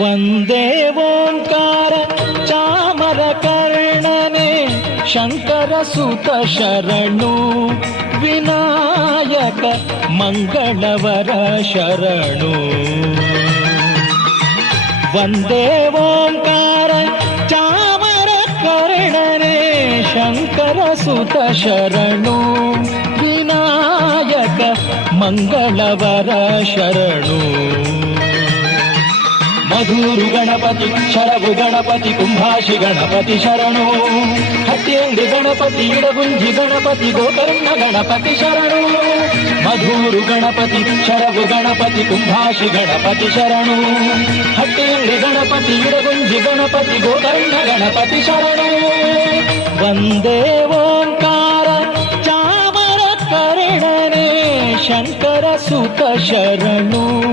ವಂದೇ ಓಂಕಾರ, ಚಾಮರ ಕರ್ಣನೆ, ಶಂಕರ ಸುತ ಶರಣು, ವಿನಾಯಕ ಮಂಗಳವರ ಶರಣು. ವಂದೇ ಓಂಕಾರ, ಚಾಮರ ಕರ್ಣನೆ, ಶಂಕರ ಸುತ ಶರಣು, ವಿನಾಯಕ ಮಂಗಳವರ ಶರಣು. మధురు గణపతి శరభు గణపతి కుంభాషి గణపతి శరణు. హత్యేంద్రి గణపతి ఇడగుంజి గణపతి గోకర్ణ గణపతి శరణు. మధురు గణపతి శరభు గణపతి కుంభాషి గణపతి శరణు. హత్యేంద్రి గణపతి ఇడగుంజి గణపతి గోకర్ణ గణపతి శరణు. వందే ఓంకార చామర కరణనే శంకర సుఖ శరణు.